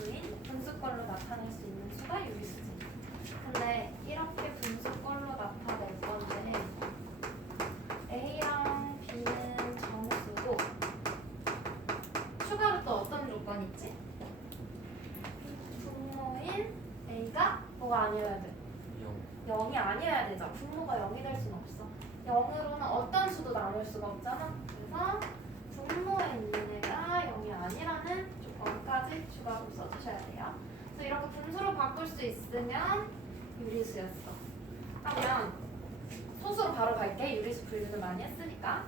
유리수인 분수꼴로 나타낼 수 있는 수가 유리수지. 근데 이렇게 분수꼴로 나타낼 건데 A랑 B는 정수고 추가로 또 어떤 조건이 있지? 분모인 A가 뭐가 아니어야 돼? 0이 아니어야 되죠. 분모가 0이 될 수는 없어. 0으로는 어떤 수도 나눌 수가 없잖아. 그래서 분모에 있는 애가 0이 아니라는 조건까지 추가로 써주셔야 돼요. 그래서 이렇게 분수로 바꿀 수 있으면 유리수였어. 그러면 소수로 바로 갈게. 유리수 분류를 많이 했으니까.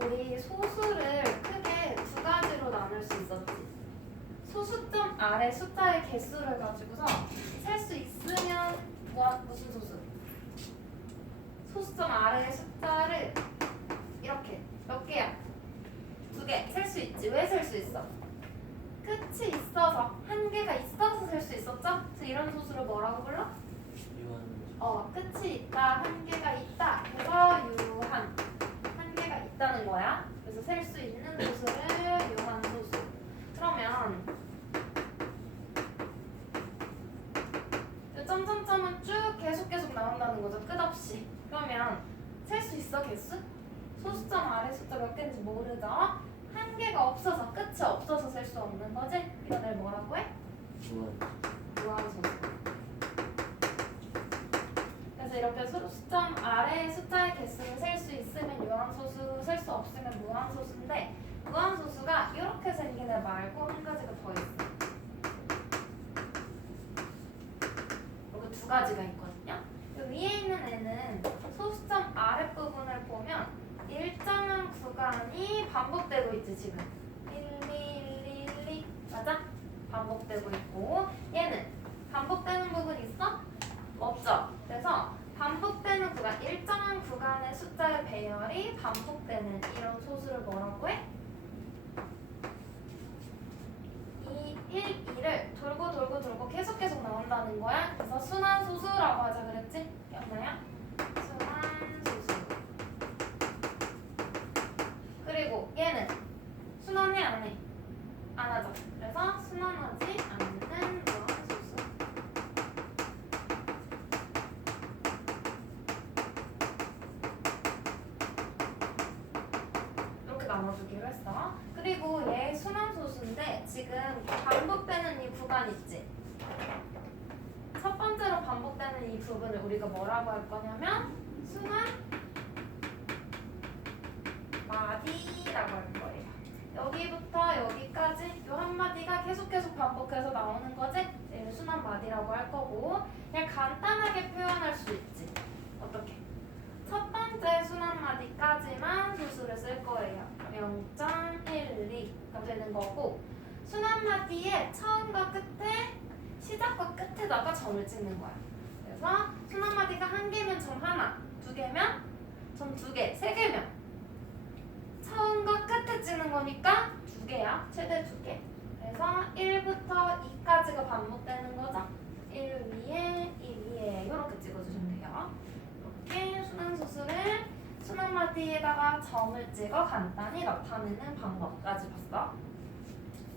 우리 소수를 크게 두 가지로 나눌 수 있었지. 소수점 아래 숫자의 개수를 가지고서 셀 수 있으면 무슨 소수? 소수점 아래의 숫자를 이렇게 몇 개야? 2개 셀 수 있지. 왜 셀 수 있어? 끝이 있어서 한 개가 있어서 셀 수 있었죠? 그래서 이런 소수를 뭐라고 불러? 끝이 있다. 한 개가 있다. 그래서 유한. 한 개가 있다는 거야. 그래서 셀 수 있는 소수를 유한 소수. 그러면 이 점점점은 쭉 계속 나온다는 거죠. 끝없이. 그러면 셀 수 있어 개수? 소수점 아래 숫자 몇 개인지 모르죠? 한 개가 없어서 끝이 없어서 셀 수 없는 거지? 이런 애를 뭐라고 해? 무한소수. 그래서 이렇게 소수점 아래 숫자의 개수를 셀 수 있으면 유한소수, 셀 수 없으면 무한소수인데 무한소수가 이렇게 생긴 애 말고 한 가지가 더 있어. 여기 두 가지가 있거든요. 위에 있는 애는 소수점 아랫부분을 보면 일정한 구간이 반복되고 있지. 지금 1, 2, 1, 2, 1, 2 맞아? 반복되고 있고 얘는 반복되는 부분 있어? 없죠. 그래서 반복되는 구간, 일정한 구간의 숫자의 배열이 반복되는 이런 소수를 뭐라고 해? 이 1, 2를 돌고 계속 나온다는 거야. 그래서 순환소수라고 하자 그랬지? 기억나요? 순환소수. 그리고 얘는 순환해 안 해? 안 하죠. 그래서 순환하지 않는 무한소수. 이렇게 나눠주기로 했어. 그리고 얘 순환소수인데 지금 반복되는 이 구간 있지? 첫 번째로 반복되는 이 부분을 우리가 뭐라고 할 거냐면 순환 마디라고 할 거예요. 여기부터 여기까지 이 한마디가 계속 반복해서 나오는 거지? 얘를 순환 마디라고 할 거고 그냥 간단하게 표현할 수 있지. 어떻게? 첫 번째 순환 마디까지만 소수를 쓸 거예요. 0.12가 되는 거고 순환 마디의 처음과 끝에 시작과 끝에다가 점을 찍는 거야. 그래서 순환 마디가 한 개면 점 하나, 두 개면 점 두 개, 세 개면 처음과 끝에 찍는 거니까 두 개야. 최대 두 개. 그래서 1부터 2까지가 반복되는 거죠. 1 위에, 2 위에 이렇게 찍어주시면 돼요. 이렇게 순환소수를 순환마디에다가 점을 찍어 간단히 나타내는 방법까지 봤어.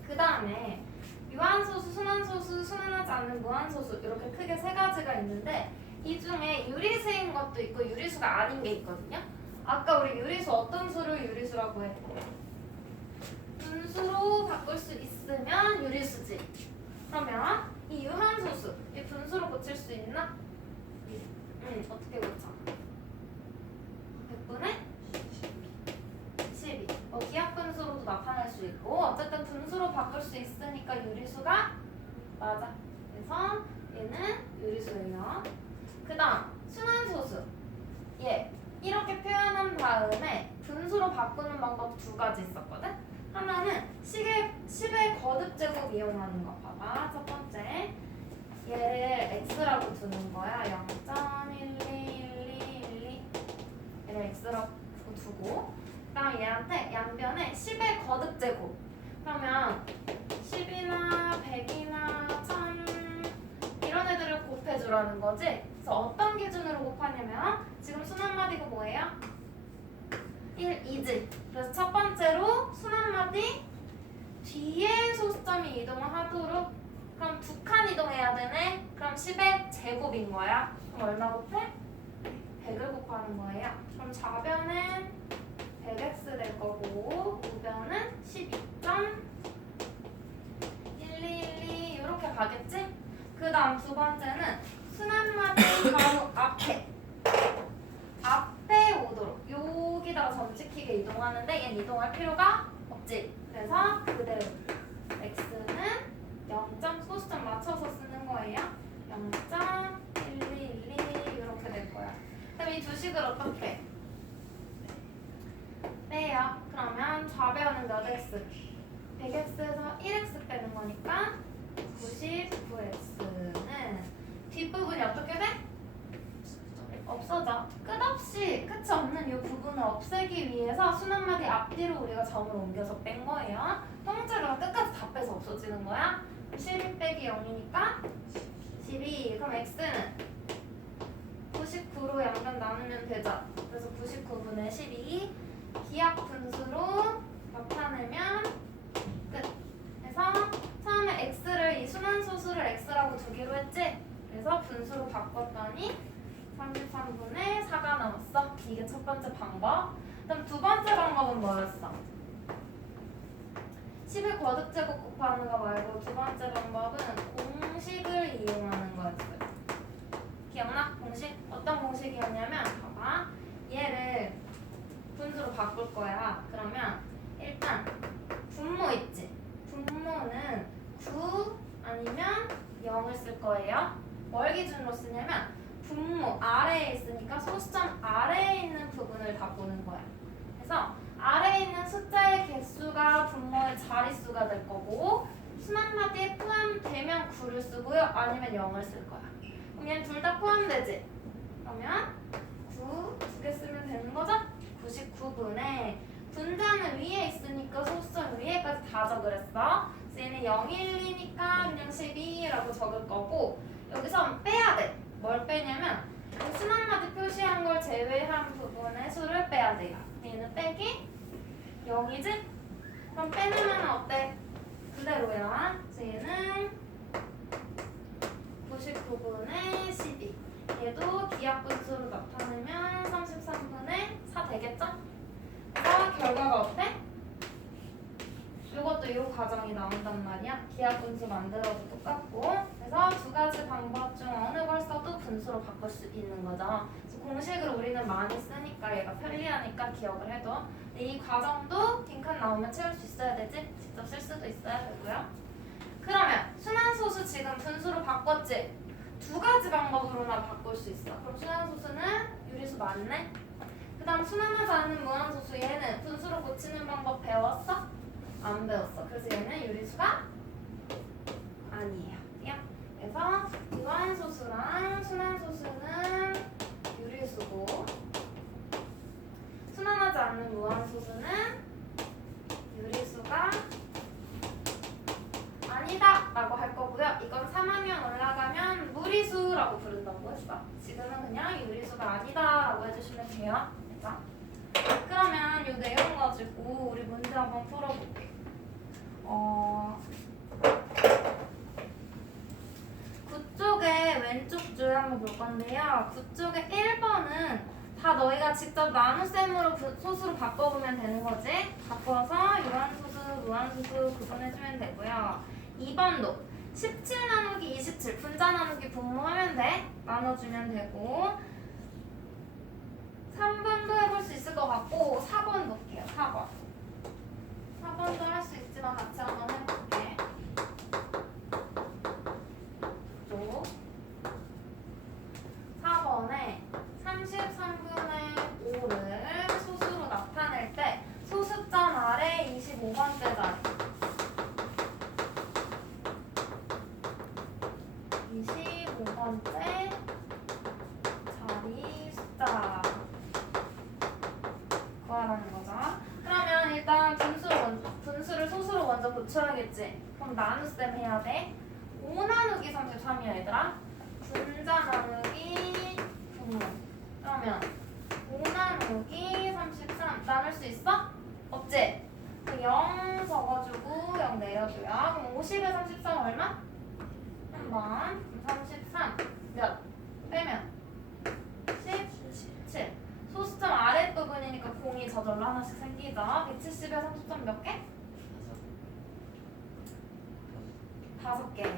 그 다음에 유한소수, 순환소수, 순환하지 않는 무한소수 이렇게 크게 세 가지가 있는데 이 중에 유리수인 것도 있고 유리수가 아닌 게 있거든요. 아까 우리 유리수 어떤 수를 유리수라고 해? 분수로 바꿀 수 있으면 유리수지. 그러면 이 유한소수, 이 분수로 고칠 수 있나? 어떻게 고쳐? 100분의 12. 기하분수로도 나타낼 수 있고 어쨌든 분수로 바꿀 수 있으니까 유리수가 맞아. 그래서 얘는 유리수예요. 그 다음 순환소수. 얘 이렇게 표현한 다음에 분수로 바꾸는 방법 두 가지 있었거든? 하나는 10의 거듭제곱 이용하는 거 봐봐. 첫 번째 얘를 x라고 두는 거야. 0.121212 얘를 x라고 두고 그 다음 얘한테 양변에 10의 거듭제곱 그러면 10이나 100이나 1000 이런 애들을 곱해주라는 거지. 그래서 어떤 기준으로 곱하냐면 지금 순환마디가 뭐예요? 1, 2지. 그래서 첫 번째로 순환마디 뒤에 소수점이 이동을 하도록 그럼 2칸 이동해야 되네. 그럼 10의 제곱인 거야. 그럼 얼마 곱해? 100을 곱하는 거예요. 그럼 좌변은 100x 될 거고 우변은 12.1212 이렇게 가겠지? 그 다음 두 번째는 순환마디 바로 앞에 오도록 여기다가 점 찍히게 이동하는데 얘는 이동할 필요가 없지. 그래서 그대로 x는 0. 소수점 맞춰서 쓰는 거예요. 0.1212 이렇게 될 거야. 그럼 이 두 식을 어떻게 빼요? 그러면 좌변은 몇 x? 100x에서 1x 빼는 거니까 99x는 뒷부분이 어떻게 돼? 없어져. 끝없이 끝이 없는 이 부분을 없애기 위해서 순환마디 앞뒤로 우리가 점을 옮겨서 뺀 거예요. 통째로 끝까지 다 빼서 없어지는 거야. 12 빼기 0이니까 12. 그럼 x는 99로 양변 나누면 되죠. 그래서 99분의 12 기하 분수로 나타내면 끝. 그래서 처음에 x를 이 순환소수를 x라고 두기로 했지. 그래서 분수로 바꿨더니 33분의 4가 나왔어. 이게 첫 번째 방법. 그럼 두 번째 방법은 뭐였어? 10의 거듭제곱 곱하는 거 말고 두 번째 방법은 공식을 이용하는 거였어요. 기억나? 공식? 어떤 공식이었냐면 봐봐. 얘를 분수로 바꿀 거야. 그러면 일단 분모 있지? 분모는 9 아니면 0을 쓸 거예요. 뭘 기준으로 쓰냐면 분모 아래에 있으니까 소수점 아래에 있는 부분을 다 보는 거야. 그래서 아래에 있는 숫자의 개수가 분모의 자릿수가 될 거고 순환마디에 포함되면 9를 쓰고요. 아니면 0을 쓸 거야. 그럼 얘는 둘 다 포함되지? 그러면 9 두 개 쓰면 되는 거죠? 99분의 분자는 위에 있으니까 소수점 위에까지 다 적으랬어. 그래서 얘는 0, 1이니까 그냥 12라고 적을 거고 여기서 빼야 돼. 뭘 빼냐면 순환마디 표시한 걸 제외한 부분의 수를 빼야 돼요. 얘는 빼기 0이지? 그럼 빼내면 어때? 그대로야. 그래서 얘는 99분의 12. 얘도 기하분수로 나타내면 33분의 4 되겠죠? 그래서 결과가 어때? 이것도 이 과정이 나온단 말이야. 기하분수 만들어도 똑같고. 그래서 두 가지 방법 중 어느 걸 써도 분수로 바꿀 수 있는 거죠. 그래서 공식을 우리는 많이 쓰니까 얘가 편리하니까 기억을 해도. 이 과정도 빈칸 나오면 채울 수 있어야 되지? 직접 쓸 수도 있어야 되고요. 그러면 순환소수 지금 분수로 바꿨지? 두 가지 방법으로만 바꿀 수 있어. 그럼 순환소수는 유리수 맞네? 그 다음 순환하지 않는 무한소수 얘는 분수로 고치는 방법 배웠어? 안 배웠어. 그래서 얘는 유리수가 아니에요. 그래서 무한소수랑 순환소수는 유리수고 순환하지 않는 무한소수는 유리수가 아니다 라고 할 거고요. 이건 3학년 올라가면 무리수라고 부른다고 했어. 지금은 그냥 유리수가 아니다 라고 해주시면 돼요. 그죠? 그러면 이 내용 가지고 우리 문제 한번 풀어볼게. 구쪽의 왼쪽 줄 한번 볼 건데요. 구쪽의 1번은 다 너희가 직접 나눗셈으로 소수로 바꿔보면 되는 거지. 바꿔서 유한소수, 무한소수 구분해주면 되고요. 2번도 17 나누기 27 분자 나누기 분모하면 돼. 나눠주면 되고 3번도 해볼 수 있을 것 같고 4번 볼게요. 4번도 할 수 있지만 같이 한번 해볼게. 또 4번에 33분의 5를 소수로 나타낼 때 소수점 아래 25번째 자리 25번째 자리 숫자 구하라는 거죠. 그러면 일단 분수를 소수로 먼저 고쳐야겠지. 그럼 나눗셈 해야 돼. 5 나누기 33이야 얘들아. 분자 나누기 분모. 그러면 5 나누기 33 나눌 수 있어? 없지? 0 적어주고 0 내려줘요. 그럼 50에 33 얼마? 3번 33 몇? 빼면 17 소수점 아랫부분이니까 공이 저절로 하나씩 생기죠. 170에 33 몇 개? 5개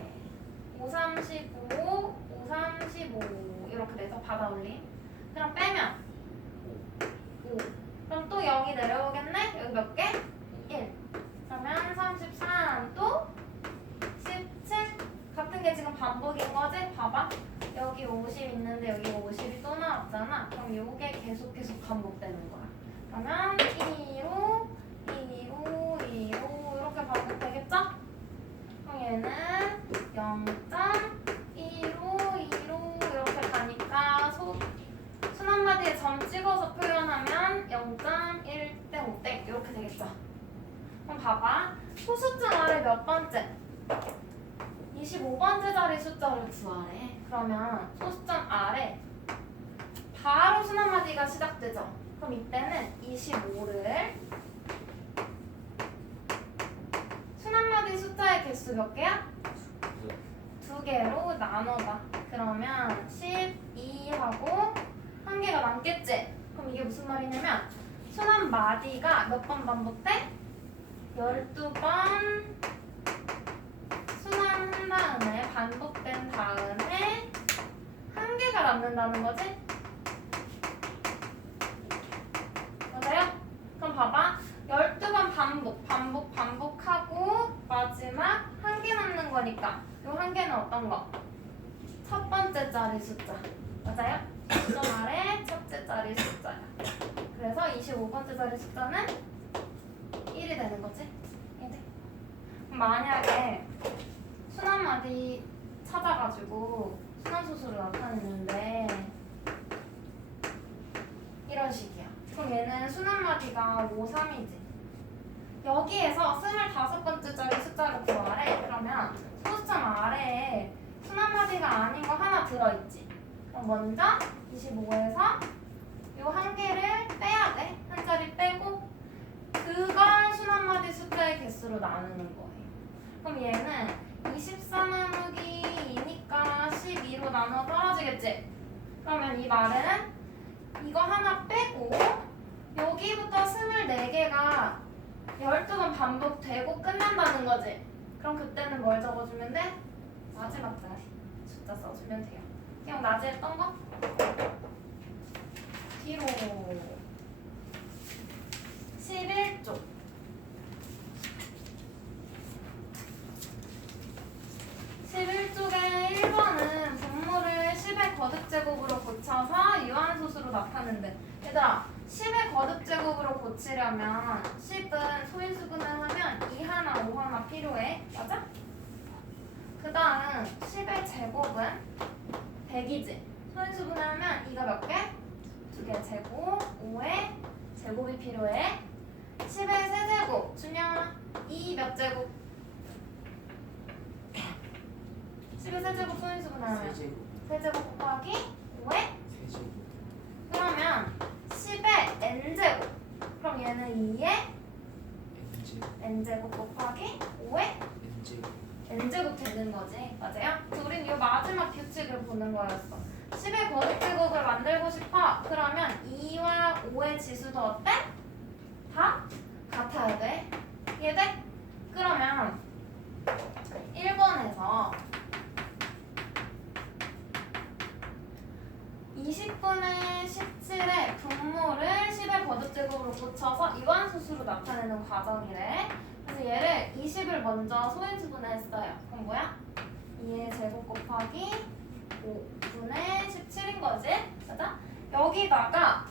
5, 35 5, 35 이렇게 돼서 받아 올림. 그럼 빼면 5 그럼 또 0이 내려오겠네? 여기 몇 개? 1 그러면 33 또 17 같은 게 지금 반복인 거지? 봐봐 여기 50 있는데 여기 50이 또 나왔잖아. 그럼 요게 계속 반복되는 거야. 그러면 2로 2로 2로 이렇게 반복되겠죠? 그럼 얘는 0.2로 2로 이렇게 가니까 순한마디에 점 찍어서 표현하면 0.1땡 5땡 이렇게 되겠죠? 그럼 봐봐 소수점 아래 몇 번째? 25번째 자리 숫자를 구하래. 그러면 소수점 아래 바로 순한마디가 시작되죠. 그럼 이때는 25를 순한마디 숫자의 개수 몇 개야? 2개로 나눠봐. 그러면 12하고 한 개가 남겠지? 그럼 이게 무슨 말이냐면 순한마디가 몇 번 반복돼? 12번 순환한 다음에 반복된 다음에 한 개가 남는다는 거지? 맞아요? 그럼 봐봐 12번 반복하고 마지막 한 개 남는 거니까 요 한 개는 어떤 거? 첫 번째 자리 숫자 맞아요? 숫자 아래 첫째 자리 숫자야. 그래서 25번째 자리 숫자는 1이 되는 거지? 1. 만약에 순한마디 찾아가지고 순환소수를 나타내는데 이런 식이야. 그럼 얘는 순한마디가 5, 3이지. 여기에서 25번째 자리 숫자를 구하래. 그러면 소수점 아래에 순한마디가 아닌 거 하나 들어있지. 그럼 먼저 25에서 요 한 개를 빼야 돼. 한 자리 빼고 그걸 순한마디 숫자의 개수로 나누는 거예요. 그럼 얘는 24 나누기 2니까 12로 나눠 떨어지겠지? 그러면 이 말은 이거 하나 빼고 여기부터 24개가 12번 반복되고 끝난다는 거지? 그럼 그때는 뭘 적어주면 돼? 마지막 자리 숫자 써주면 돼요. 그냥 낮에 했던 거? 뒤로 11쪽 11쪽에 1번은 분모를 10의 거듭제곱으로 고쳐서 유한소수로 나타낸대. 얘들아 10의 거듭제곱으로 고치려면 10은 소인수분을 하면 2 하나 5 하나 필요해. 맞아? 그 다음 10의 제곱은 100이지. 소인수분을 하면 2가 몇 개? 2개 제곱 5의 제곱이 필요해. 10의 세제곱 준영아 2 몇 제곱? 10의 세제곱 소인수분 하면 세제곱 곱하기 5의 그러면 10의 n제곱 그럼 얘는 2의 n제곱 곱하기 5의 n제곱 되는 거지. 맞아요? 그래서 우린 이 마지막 규칙을 보는 거였어. 10의 거듭제곱을 만들고 싶어. 그러면 2와 5의 지수도 어때? 다 같아야 돼. 이해돼? 그러면 1번에서 20분의 17의 분모를 10의 거듭제곱으로 고쳐서 이완소수로 나타내는 과정이래. 그래서 얘를 20을 먼저 소인수분해 했어요. 그럼 뭐야? 2의 제곱 곱하기 5분의 17인 거지? 맞아? 여기다가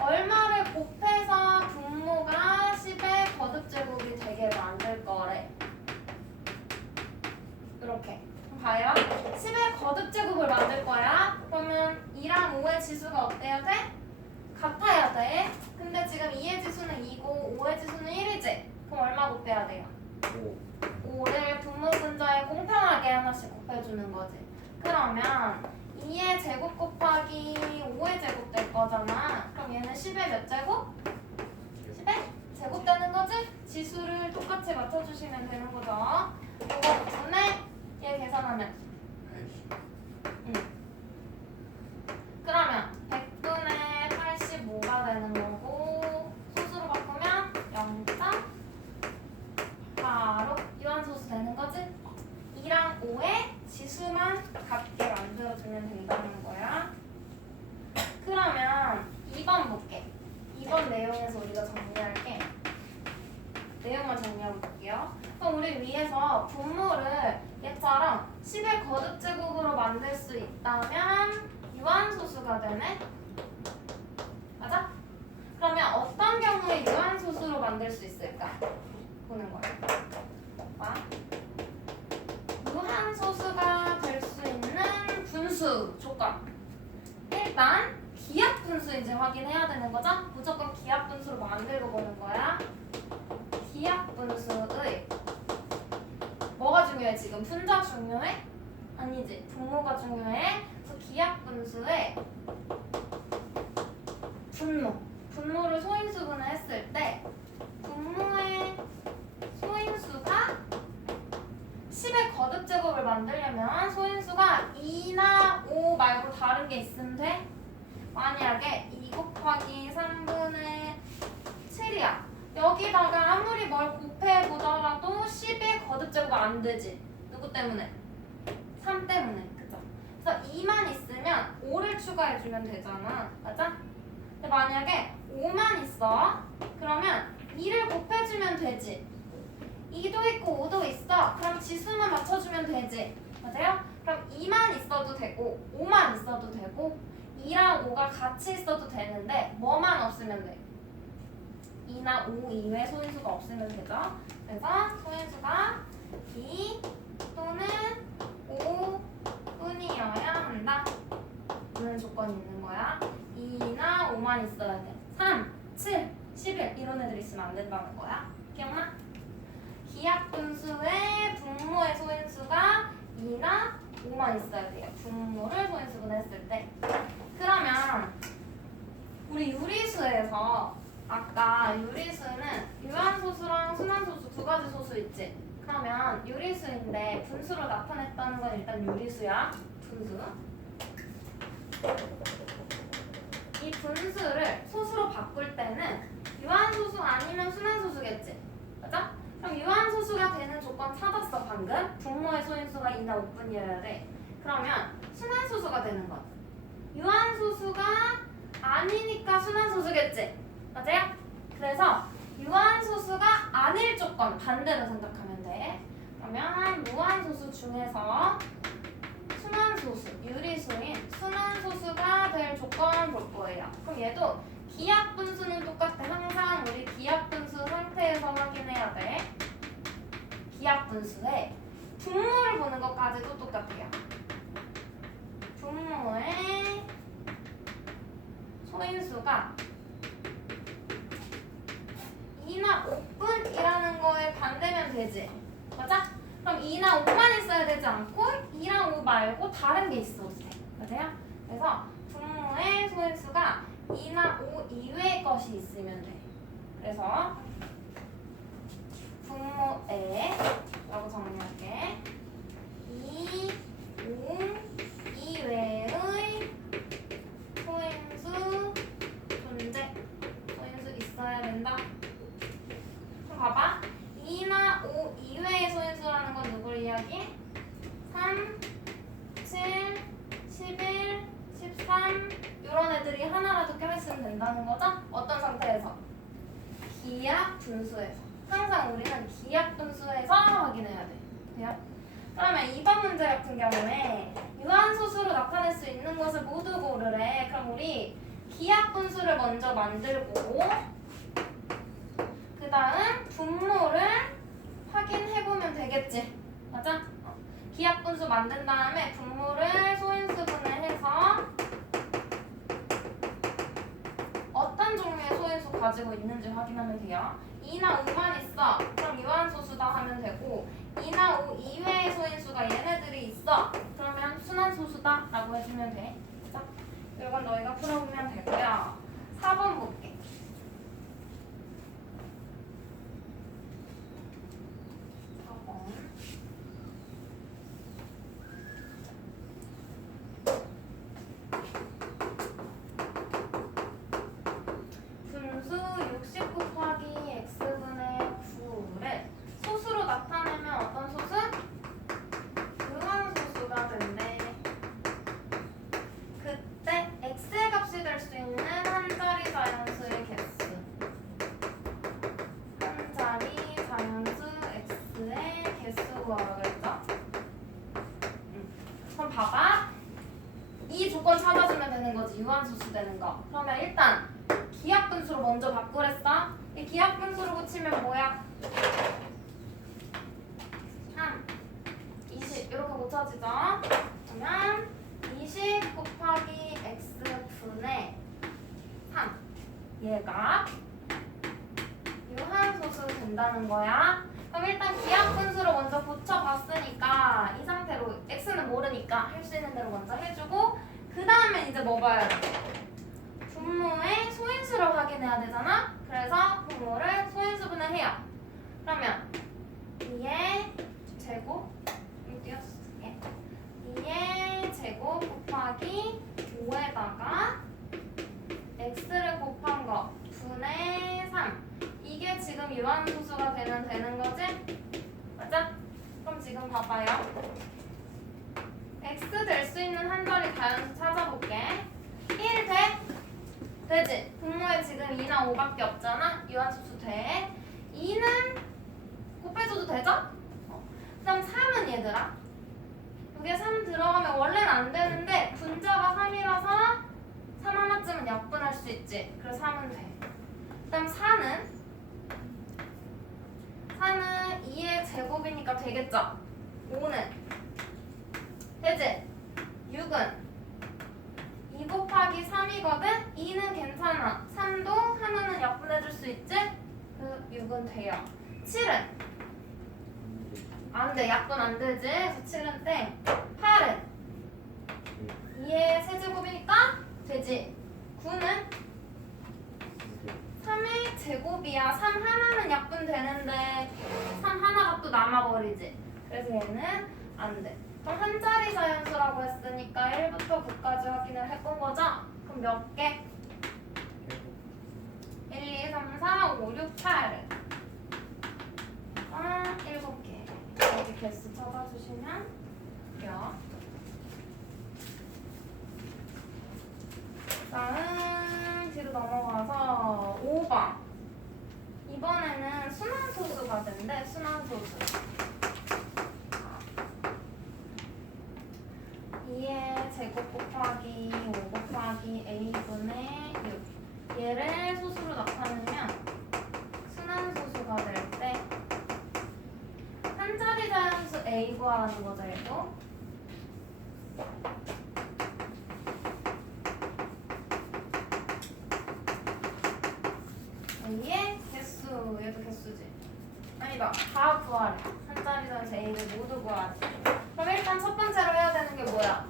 얼마를 곱해서 분모가 10의 거듭제곱이 되게 만들 거래. 이렇게. 봐요. 10의 거듭제곱을 만들 거야. 그러면 2랑 5의 지수가 어때야 돼? 같아야 돼. 근데 지금 2의 지수는 2고 5의 지수는 1이지? 그럼 얼마 곱해야 돼요? 5를 분모 근자에 공평하게 하나씩 곱해주는 거지. 그러면 2의 제곱 곱하기 5의 제곱 될 거잖아. 그럼 얘는 10의 몇 제곱? 10의 제곱 되는 거지? 지수를 똑같이 맞춰주시면 되는 거죠. 이거 덕분에 얘 계산하면 내용에서 우리가 정리할게. 내용을 정리하고 볼게요. 그럼 우리 위에서 분모를 얘처럼 10의 거듭제곱으로 만들 수 있다면 유한소수가 되네? 맞아? 그러면 어떤 경우에 유한소수로 만들 수 있을까? 보는 거예요. 봐. 유한소수가 될 수 있는 분수 조건. 일단 기하분수인지 확인해야 되는 거죠? 무조건 기하분수로 만들고 보는 거야. 기하분수의 뭐가 중요해 지금? 분자 중요해? 아니지. 분모가 중요해. 그래서 기하분수의 분모를 소인수분해 했을 때 분모의 소인수가 10의 거듭제곱을 만들려면 소인수가 2나 5 말고 다른 게 있으면 돼. 만약에 2 곱하기 3분의 7이야. 여기다가 아무리 뭘 곱해보더라도 10의 거듭제곱 안 되지. 누구 때문에? 3 때문에. 그죠? 그래서 2만 있으면 5를 추가해주면 되잖아. 맞아? 근데 만약에 5만 있어. 그러면 2를 곱해주면 되지. 2도 있고 5도 있어. 그럼 지수만 맞춰주면 되지. 맞아요? 그럼 2만 있어도 되고 5만 있어도 되고 2랑 5가 같이 있어도 되는데 뭐만 없으면 돼? 2나 5 이외에 소인수가 없으면 되죠. 그래서 소인수가 2 또는 5뿐이어야 한다. 라는 조건이 있는 거야. 2나 5만 있어야 돼. 3, 7, 11 이런 애들 있으면 안 된다는 거야. 기억나? 기하분수의 분모의 소인수가 2나 5만 있어야 돼요. 분모를 소인수분했을 때. 그러면 우리 유리수에서 아까 유리수는 유한소수랑 순환소수 두 가지 소수 있지? 그러면 유리수인데 분수로 나타냈다는 건 일단 유리수야. 분수. 이 분수를 소수로 바꿀 때는 유한소수 아니면 순환소수겠지? 맞아? 그럼 유한소수가 되는 조건 찾았어 방금. 분모의 소인수가 2나 5뿐이어야 돼. 그러면 순환소수가 되는 건 유한소수가 아니니까 순환소수겠지? 맞아요? 그래서 유한소수가 아닐 조건 반대로 생각하면 돼. 그러면 무한소수 중에서 순환소수, 유리수인 순환소수가 될 조건 볼 거예요. 그럼 얘도 기하분수는 똑같아. 항상 우리 기하분수 상태에서 확인해야 돼. 기하분수에 분모를 보는 것까지도 똑같아요. 분모의 소인수가 2나 5뿐이라는 거에 반대면 되지. 맞아? 그럼 2나 5만 있어야 되지 않고 2랑 5 말고 다른 게 있어도 돼. 맞아요? 그래서 분모의 소인수가 2나 5 이외의 것이 있으면 돼. 그래서 분모에 라고 정리할게. 2, 5 이외의 소인수 존재. 소인수 있어야 된다. 그럼 봐봐. 2나 5 이외의 소인수라는 건 누구를 이야기해? 3, 7, 11, 13 이런 애들이 하나라도 껴있으면 된다는 거죠? 어떤 상태에서? 기하분수에서. 항상 우리는 기하분수에서 확인해야 돼. 돼요? 그러면 2번 문제 같은 경우에 유한소수로 나타낼 수 있는 것을 모두 고르래. 그럼 우리 기하분수를 먼저 만들고 그 다음 분모를 확인해보면 되겠지. 맞아? 기하분수 만든 다음에 분모를 소인수분해 해서 어떤 종류의 소인수 가지고 있는지 확인하면 돼요. 2나 5만 있어. 그럼 유한소수다 하면 되고 2나 5 이외의 소인수가 얘네들이 있어. 그러면 순환소수다 라고 해주면 돼. 자, 이건 너희가 풀어보면 되고요. 4번 볼게. 4번. 분수 60 곱하기 x분의 9를 소수로 나타내면 어떤 소수? 유한소수가 된대. 그때 x의 값이 될 거지. 유한소수 되는 거. 그러면 일단 기하분수로 먼저 바꾸랬어. 이 기하분수로 고치면 뭐야? 3, 20 이렇게 고쳐지죠? 그러면 20 곱하기 x분의 3 얘가 유한소수 된다는 거야. 그럼 일단 기하분수로 먼저 고쳐봤으니까 이 상태로 x는 모르니까 할 수 있는 대로 먼저 해주고 그 다음에 이제 뭐 봐야 돼? 분모의 소인수를 확인해야 되잖아? 그래서 분모를 소인수분을 해요. 그러면 2의 제곱 2의 제곱 곱하기 5에다가 x를 곱한 거 분의 3 이게 지금 유한소수가 되면 되는 거지? 맞아? 그럼 지금 봐봐요. x 될 수 있는 한 자리 다연수 찾아볼게. 1 돼? 되지? 분모에 지금 2나 5밖에 없잖아? 유한소수 돼. 2는 곱해줘도 되죠? 그 다음 3은 얘들아 여기에 3 들어가면 원래는 안 되는데 분자가 3이라서 3 하나쯤은 약분할 수 있지. 그래서 3은 돼. 그 다음 4는 2의 제곱이니까 되겠죠? 5는 되지? 6은 2 곱하기 3이거든? 2는 괜찮아. 3도 하나는 약분해줄 수 있지? 그래서 6은 돼요. 7은 안 돼. 약분 안 되지? 그래서 7은 땡. 8은 2의 세제곱이니까 되지? 9는 3의 제곱이야. 3 하나는 약분되는데 3 하나가 또 남아버리지. 그래서 얘는 안 돼. 그럼 한 자리 자연수라고 했으니까 1부터 9까지 확인을 해본 거죠? 그럼 몇 개? 1, 2, 3, 4, 5, 6, 8 7개. 여기 개수 찾아주시면 돼요. 다음 뒤로 넘어가서 5번. 이번에는 순환소수가 된대. 순환소수. 2의 제곱 곱하기 5 곱하기 a분의 6 얘를 소수로 나타내면 순환소수가 될 때 한 자리 자연수 a 구하라는 거죠. 얘도 a의 개수, 얘도 개수지. 아니다, 다 구하래. 한 자리 자연수 a를 모두 구하래. 그럼 일단 첫 번째로 해야 되는 게 뭐야?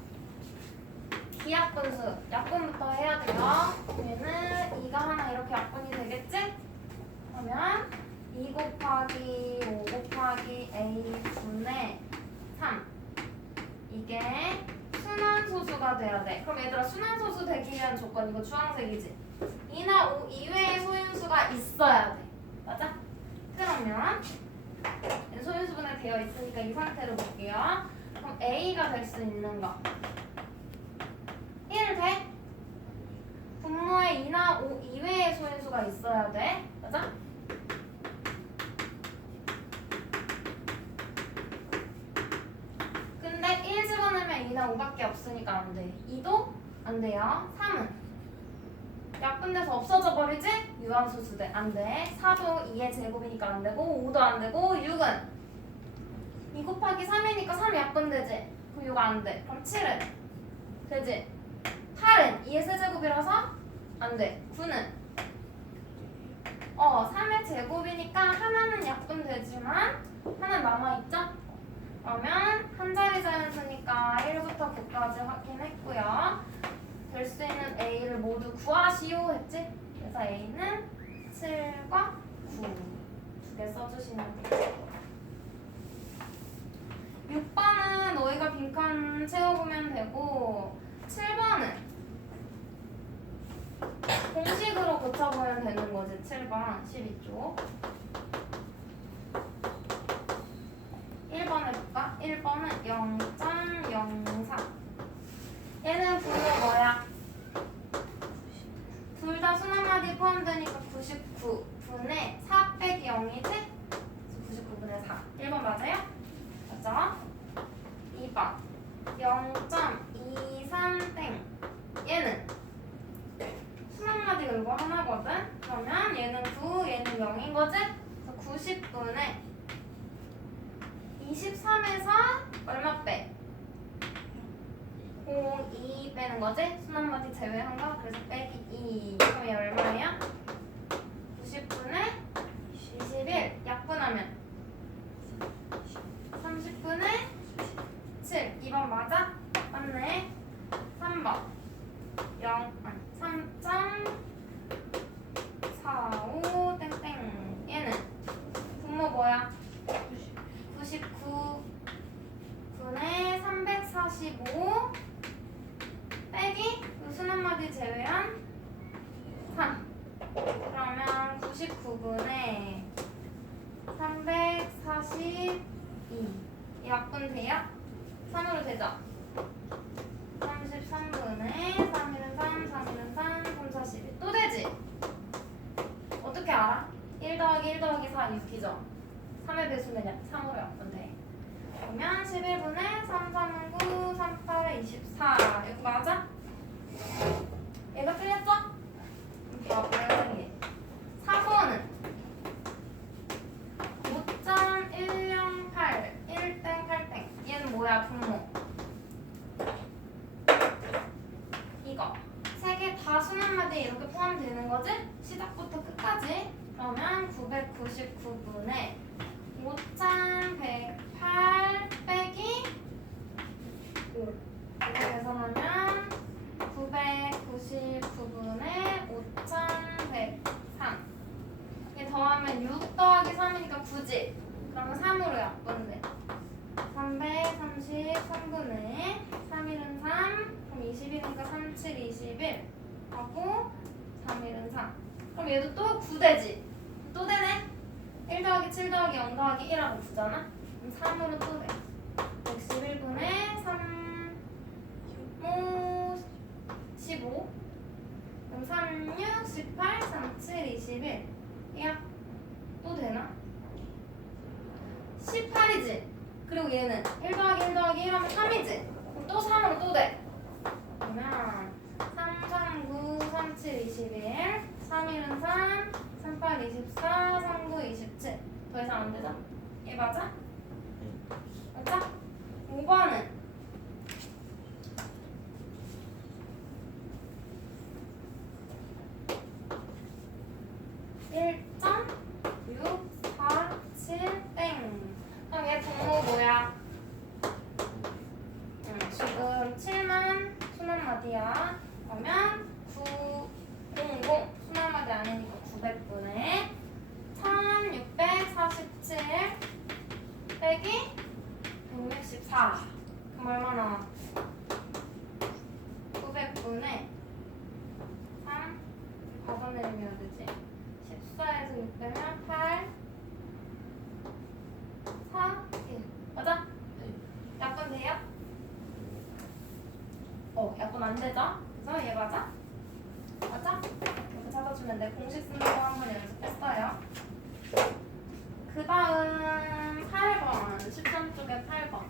기약분수, 약분부터 해야 돼요. 얘는 2가 하나 이렇게 약분이 되겠지? 그러면 2 곱하기 5 곱하기 a 분의 3 이게 순환소수가 돼야 돼. 그럼 얘들아 순환소수 되기 위한 조건 이거 주황색이지? 2나 5 이외의 소인수가 있어야 돼. 맞아? 그러면 소인수분해 되어 있으니까 이 상태로 볼게요. 그럼 a가 될 수 있는 거 1 돼? 분모에 2나 5 이외의 소인수가 있어야 돼. 맞아? 근데 1 집어넣으면 2나 5밖에 없으니까 안 돼. 2도 안 돼요. 3은 약분돼서 없어져 버리지? 유한소수 돼. 안 돼. 4도 2의 제곱이니까 안 되고 5도 안 되고 6은 2 곱하기 3이니까 3 약분되지? 그럼 6 안 돼. 그럼 7은 되지? 8은 2의 세제곱이라서 안 돼. 9는 3의 제곱이니까 하나는 약분되지만 하나는 남아있죠? 그러면 한 자리 자연수니까 1부터 9까지 확인했고요. 될 수 있는 a를 모두 구하시오 했지? 그래서 a는 7과 9 두 개 써주시면 돼요. 6번은 너희가 빈칸 채워보면 되고 7번은 공식으로 고쳐보면 되는 거지. 7번 12쪽 1번 해볼까? 1번은 0.04 얘는 분모 뭐야? 둘 다 순환마디 포함되니까 99분의 4 빼기 0이지? 99분의 4 1번 맞아요? 맞죠? 2번 0.23 땡 얘는 이거 하나거든? 그러면 얘는 9, 얘는 0인 거지? 그래서 90분의 23에서 얼마 빼? 02 빼는 거지? 순한마디 제외한 거? 그래서 빼기 2. 그럼 얘 얼마예요? 90분의 21. 약분하면 30분의 7. 2번 맞아? 맞네. 3번 0, 아니 3.45 땡땡. 얘는 분모 뭐야? 99 분의 345 빼기 순한마디 제외한 3. 그러면 99분의 342. 이 약분 돼요? 3으로 되죠? 33분의 3일은 3, 3일은 3, 3, 41. 또 되지? 어떻게 알아? 1 더하기 1 더하기 4 6이죠? 3의 배수는 3으로 약분돼. 그러면 11분의 3, 3은 9, 3, 8에 24. 이거 맞아? 얘가 틀렸죠? 바보야. 4번은 5.108 1땡 8땡. 얘는 뭐야? 분모. 이거 세 개 다 순한마디에 이렇게 포함되는 거지? 시작부터 끝까지. 그러면 999분의 5,108 빼기 5. 이거 계산하면 999분의 5,103. 얘 더하면 6 더하기 3이니까 9지. 그러면 3으로 약분돼. 333분의 3일은 3. 그럼 20이니까 37, 21 하고 3일은 3. 그럼 얘도 또 9되지? 또 되네? 1 더하기 7 더하기 0 더하기 1하고 9잖아? 그럼 3으로 또 돼. 111분의 3, 15. 그럼 3, 6, 18, 3, 7, 21. 야, 또 되나? 18이지? 그리고 얘는 1 더하기 1 더하기 1 하면 3이지? 그럼 또 3으로 또 돼. 그러면 3, 3, 9, 3, 7, 21 3일은 3, 3, 8, 24 3, 9, 27. 더 이상 안 되죠? 얘 맞아? 맞아? 5번은 1.647땡. 그럼 얘 분모 뭐야? 지금 7만 순한마디야. 그러면 900 순한마디 아니니까 900분의 1647 빼기 164. 그럼 얼마 나와? 900분의 3 받아내면 되지. 14에서 6 빼면 8 4 1. 맞아? 약분 돼요? 약분 안 되죠? 그래서 얘 맞아? 맞아? 이렇게 찾아주면 돼. 공식 쓰는 거 한번 연습했어요. 그 다음 8번 13 쪽에 8번.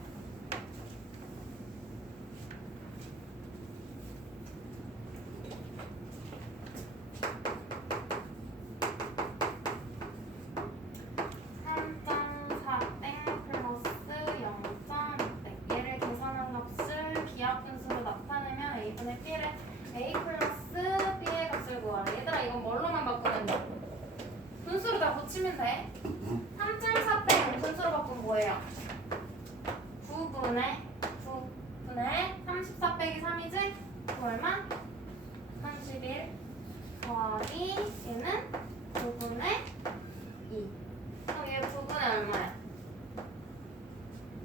A 플러스 B의 값을 구하래. 얘들아 이건 뭘로만 바꾸면 돼? 분수로 다 붙이면 돼. 3.4 빼기 분수로 바꾸면 뭐예요? 9분의 34 빼기 3이지? 그 얼마? 31 더하기 얘는 9분의 2. 그럼 얘 9분의 얼마야?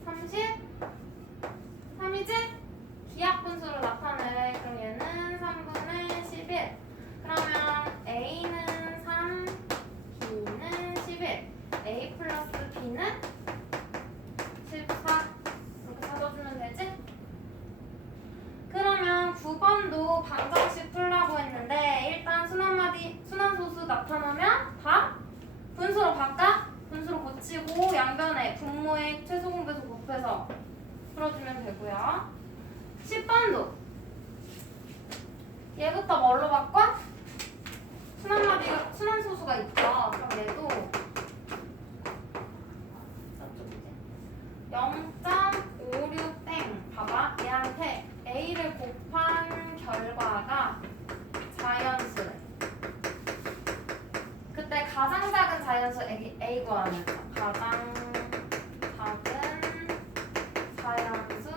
33이지? 기하분수로 나타내. 그럼 얘는 3분의 11. 그러면 A는 3, B는 11. A 플러스 B는 14. 이렇게 찾아주면 자연수 A 구하면 가장 작은 자연수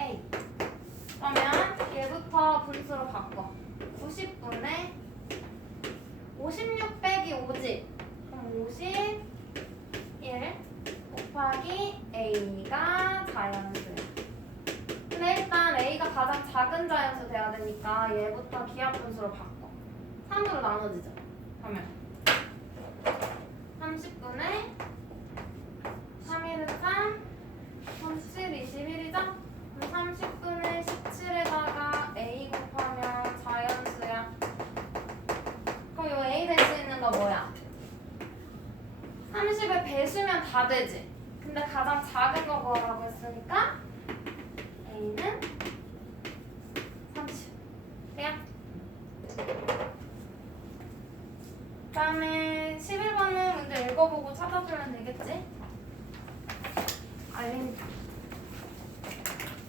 A. 그러면 얘부터 분수로 바꿔. 90분의 56 빼기 5지. 그럼 51 곱하기 A가 자연수야. 근데 일단 A가 가장 작은 자연수 돼야 되니까 얘부터 기하 분수로 바꿔. 3으로 나눠지죠. 그러면 30분의 3일은 3, 37, 21이죠? 그럼 30분의 17에다가 A 곱하면 자연수야. 그럼 요 A 될 수 있는 거 뭐야? 30의 배수면 다 되지. 근데 가장 작은 거 구하라고 했으니까 A는 30. 돼요? 그 다음에 11번은 문제 읽어보고 찾아주면 되겠지? 알림이다.